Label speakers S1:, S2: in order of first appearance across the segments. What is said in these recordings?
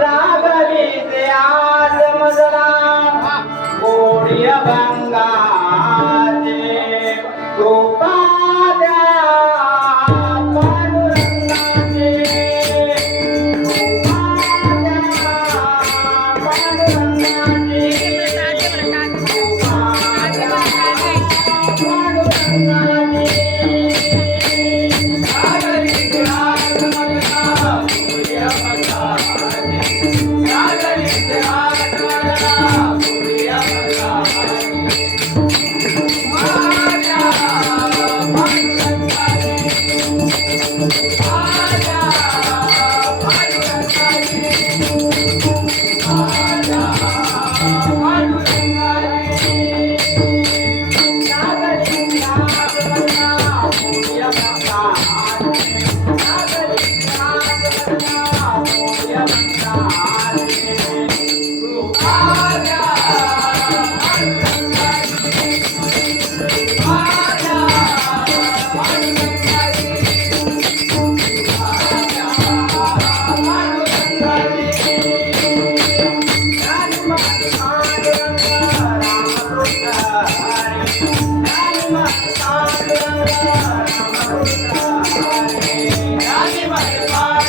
S1: रागवीचे आज मजला गोडी भंगाचे Bye.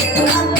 S1: Thank you.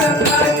S2: Bye.